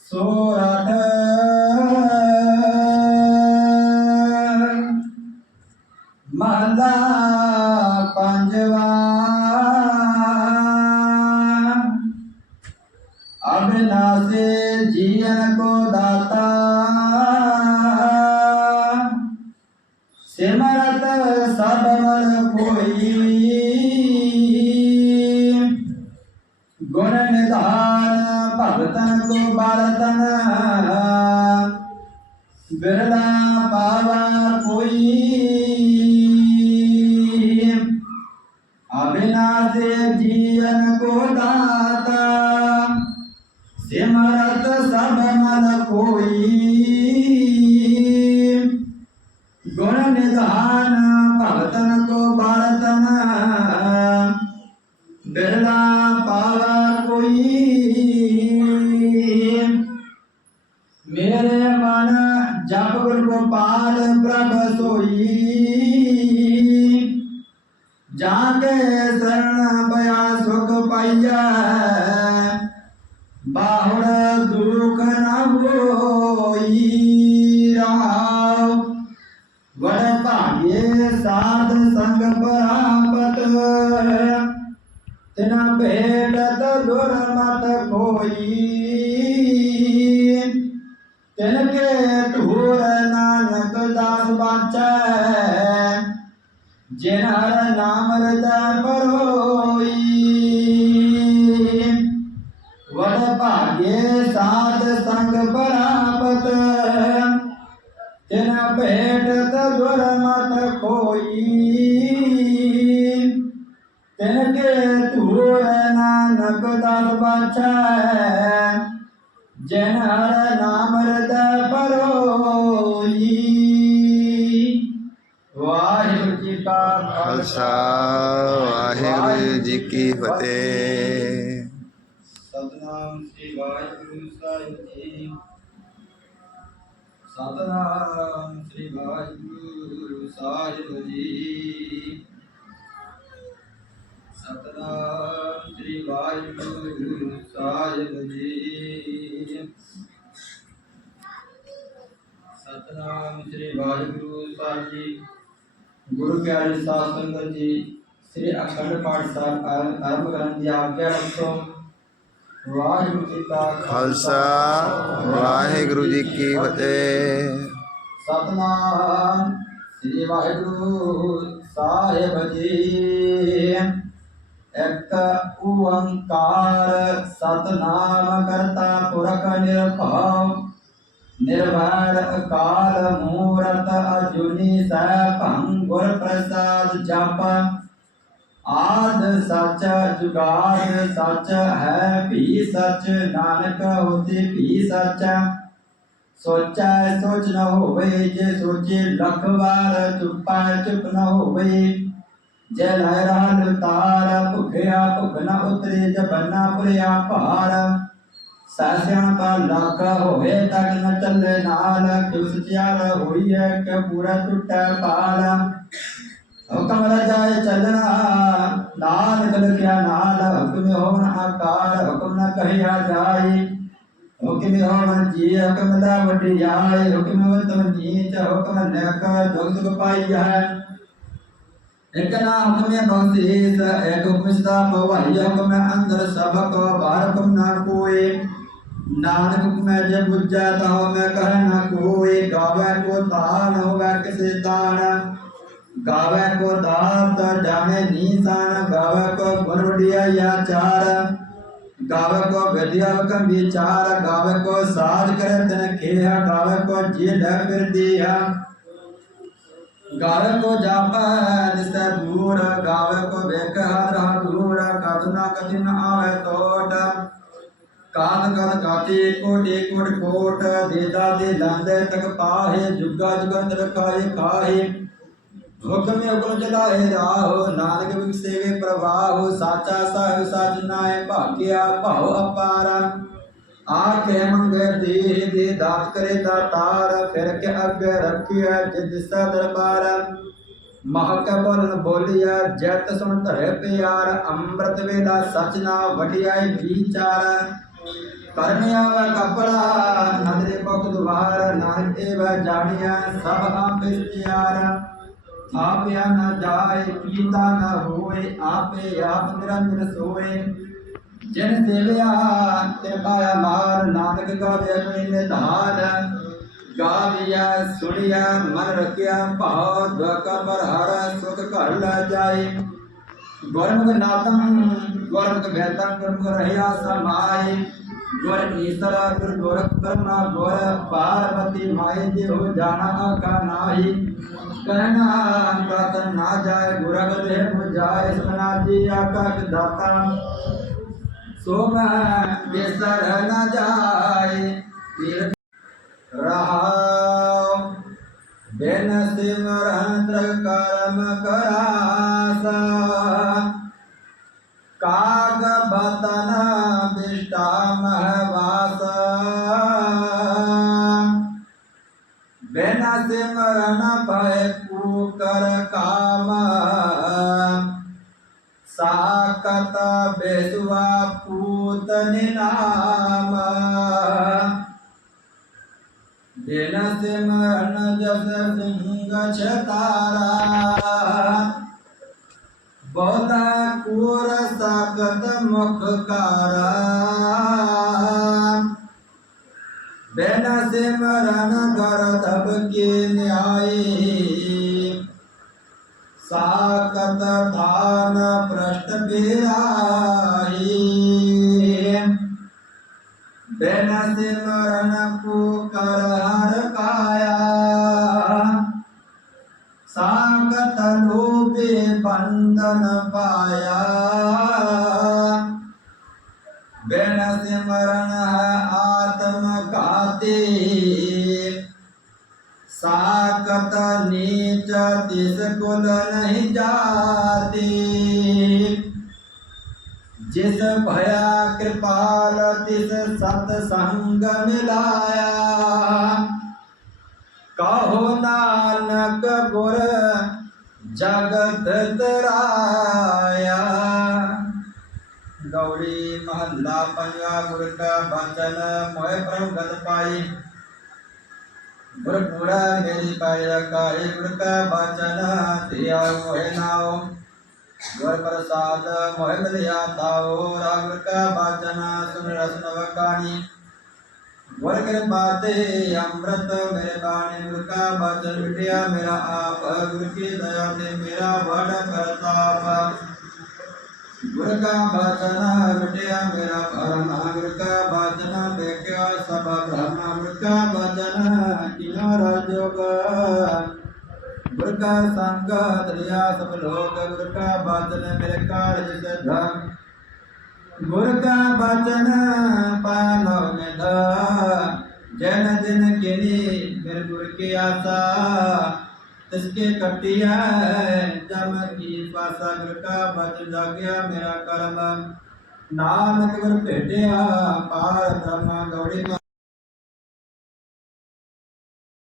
ਸੋਰਠ ਮਹਲਾ ਪੰਜਵਾ ਅਬਿਨਾਸੇ ਜੀਵਨ ਕੋ ਦਾਤਾ ਸਿਮਰਤ ਸਭ ਮਨ ಭಾರತನ ಬಿರಳ पाल प्रभ सोई। जाके शरण बया सुख पाइया। बाहुड़ दुख न होई साध संग परापत। तिना भेटत कोई बाचा जिनर नाम भाग्य संग परापत। तिन भेट दुर मत खोई। तिनके तूर नानक दास नाम ਕਾ ਖਾਲਸਾ ਵਾਹਿਗੁਰੂ ਜੀ ਕੀ ਫਤਿਹ। ਸਤਨਾਮ ਸ੍ਰੀ ਵਾਹਿਗੁਰੂ ਸਾਹਿਬ ਜੀ। ਸਤਨਾਮ ਸ੍ਰੀ ਵਾਹਿਗੁਰੂ ਸਾਹਿਬ ਜੀ। ਸਤਨਾਮ ਸ੍ਰੀ ਵਾਹਿਗੁਰੂ ਸਾਹਿਬ ਜੀ। ਸਤਨਾਮ ਸ੍ਰੀ ਵਾਹਿਗੁਰੂ ਸਾਹਿਬ ਜੀ। ਗੁਰੂ ਪਿਆਰੇ ਸਾਧ ਸੰਗਤ ਜੀ, ਸ੍ਰੀ ਅਖੰਡ ਪਾਠ ਸਾਹਿਬ ਆਰੰਭ ਕਰਨ ਦੀ ਆਗਿਆ ਰੱਖੋ ਵਾਹਿਗੁਰੂ ਜੀ ਕਾ ਖਾਲਸਾ, ਵਾਹਿਗੁਰੂ ਜੀ ਕੀ ਫਤਿਹ। ਸਤਨਾਮ ਸ੍ਰੀ ਵਾਹਿਗੁਰੂ ਸਾਹਿਬ ਜੀ। ਇੱਕ ਓੰਕਾਰ ਸਤਨਾਮ ਕਰਤਾ ਪੁਰਖ ਨਿਰਭਉ। ਨਿਰਵੈਰ ਅਕਾਲ ਮੂਰਤ ਅਜੂਨੀ ਸੈਭੰ ਗੁਰ ਪ੍ਰਸਾਦ ਜਪ। ਆਦ ਸੱਚ ਜੁਗਾਦ ਸੱਚ ਹੈ ਵੀ ਸੱਚ ਨਾਨਕ ਹੋਤੇ ਵੀ ਸੱਚ। ਸੋਚੈ ਸੋਚ ਨ ਹੋਵੇ, ਜੇ ਸੋਚੇ ਲੱਖ ਵਾਰ ਚੁੱਪਾ ਚੁੱਪ ਨ ਹੋਵੇ। ਜੇ ਲੈ ਰਾਲ ਤਾਰ, ਭੁਖਿਆ ਭੁਖ ਨ ਉਤਰੇ ਜਬਨਾ ਪੁਰਿਆ ਭਾਰ। सासियाँ का लाका होवे तक न चले नाल क्यों सचियाल हुई है के पूरा टूटा पाल हुक्म रजाए चलना नाल गल क्या नाल हुक्म होवन आकार हुक्म न कहिया जाए हुक्म होवन जी हुक्म ला वडी आए हुक्म तुम नीच हुक्म नक दुख सुख पाई है एक ना हुक्म बख्शीस एक हुक्म सदा भवाई हुक्म अंदर सबक बाहर हुक्म न कोई ਨਾਨਕ ਹੁਕਮ ਜੇ ਬੁੱਝਾ ਤਾ ਮੈਂ ਕਹਿ ਨਾ ਕੋਏ, ਗਾਵੇ ਕੋ ਤਾਨ ਹੋਵੇ ਕਿਸੇ ਤਾਨ ਗਾਵੇ ਕੋ ਦਾਤ ਜਾਣੇ ਨੀਸਾਨ ਗਾਵੇ ਕੋ ਗੁਣ ਵਡਿਆ ਚਾਰ ਗਾਵੇ ਕੋ ਵਿਦਿਆ ਕਮ ਵਿਚਾਰ, ਗਾਵੇ ਕੋ ਸਾਜ ਕਰੇ ਤਨ ਖੇਹਾ, ਗਾਵੇ ਕੋ ਜੀ ਲੈ ਫਿਰਦੀ ਆ। ਗਾਵੇ ਕੋ ਜਾਪੈ ਨਿਸੈ ਦੂਰ, ਗਾਵੇ ਕੋ ਵੇਖ ਹਰ ਰਹਾ ਦੂਰ ਕਦ ਨਾ ਕਦੀ ਨ ਆਵੇ ਟੋਟ ਕਾਨ ਕਨ ਗਾਤੀ ਕੋਟੇ ਕੋਟ ਕੋਟ ਦੇਦਾ ਦੇ ਲੰਦੇ, ਤਕ ਪਾਹੇ, ਜੁਗਾ ਜੁਗੰਤ ਰਖਾਏ ਖਾਏ ਹੁਕਮ ਹੁਕਮ ਚਲਾਏ ਰਾਹ, ਨਾਨਕ ਵਿਖਸੇਵੇ ਪ੍ਰਵਾਹ, ਸਾਚਾ ਸਾਹਿਬ ਸਚ ਨਾਏ ਭਾਗਿਆ ਭਾਉ ਅਪਾਰਾ। ਆਖੇ ਮੰਗੇ ਦੇ ਦੇ ਦਾਤ ਕਰੇ ਦਾਤਾਰ ਫਿਰ ਕੇ ਅੱਗੇ ਰੱਖਿਆ ਜਿਦ ਸਾ ਦਰਬਾਰ। ਮਹਕ ਬੋਲਨ ਬੋਲਿਆ, ਜਤ ਸੁਣ ਧਰੇ ਪਿਆਰ, ਅੰਮ੍ਰਿਤ ਵੇਲਾ ਸਚਨਾ ਵਡਿਆਈ ਵਿਚਾਰ। ਕਰਮਿਆ ਵਾ ਕਪੜਾ ਨਦਰੇ ਪਕ ਦੁਆਰ, ਨਾਨਕ ਏਵ ਜਾਣਿਆ ਸਭ ਆਪੇ ਪਿਆਰ। ਆਪਿਆ ਨ ਜਾਏ ਕੀਤਾ ਨ ਹੋਏ, ਆਪੇ ਆਪ ਨਿਰੰਜਨ ਸੋਏ। ਜਿਨ ਸੇਵਿਆ ਤੇ ਪਾਇਆ ਮਾਰ, ਨਾਨਕ ਗਾਵੇ ਆਪਣੀ ਨਿਧਾਨ। ਗਾਵਿਆ ਸੁਣਿਆ ਮਨ ਰਖਿਆ ਭਾਉ ਦੁਖ ਪਰ ਹਰ ਸੁਖ ਘਰ ਲੈ ਜਾਏ। ਗੁਰਮੁਖ ਨਾਤੰ ਗੁਰਮੁਖ ਬੇਤੰ ਗੁਰਮੁਖ ਰਹਿਆ ਸਮਾਏ। ज्वर ईश्वरा गुरु गोरख ब्रह्मा गोर पार्वती भाई जे हो जाना का नाही। कहना अंतत ना जाए गुरग दे हो जाए, सुना जी आकाश दाता सोम बेसर न जाए रहा बेन सिमरह कर्म करासा ਪੂਤ ਨਿਨਾਮ ਬਿਨ ਸਿਮਰਨ ਜਸ ਸਿੰਘ ਛਤਾਰਾ। ਬਹੁਤਾ ਕੂਰ ਸਾਗਤ ਮੁਖ ਕਾਰਾ। ਬਿਨ ਸਿਮਰਨ ਕਰ ਦਬ ਕੇ ਨਿਆਈ ਸਾਕਤ ਧਾਨ ਪ੍ਰਸ਼ਟ ਬਿਰਾਈ बिन सिमरन है आत्म काते साकत नीच दिस कुल नहीं जाते। जिस भया कृपाल तिस सतसंग मिलाया। कहो नानक गुर जगत तराया। मंदा पंजा गुरक बचन मोह प्रभु गत पाई गुरपुरा मेरी पाई रखाई का बचन दिया मोह नाओ गुर प्रसाद मोह मिलिया ताओ राग का बचन सुन रसन वकानी गुर गुर कृपाते अमृत मेरे बाणी गुरु का बचन बिटिया मेरा आप गुरु की दया से मेरा बड़ प्रताप गुर का बाचना मिटया मेरा भरना गुर का बाचना देखा सब भरना गुर का बाचना किनारा जोगा गुर का संग दरिया सब लोग गुर का बाचन मेरे कार्य से धन गुर का बाचन पालो में धा जन जन के लिए मेरे गुर की आशा इसके कटी है जम की पासक का बच जा गया मेरा कर्म। नानक गुर भेटिया, पार ब्रह्मा गौड़ी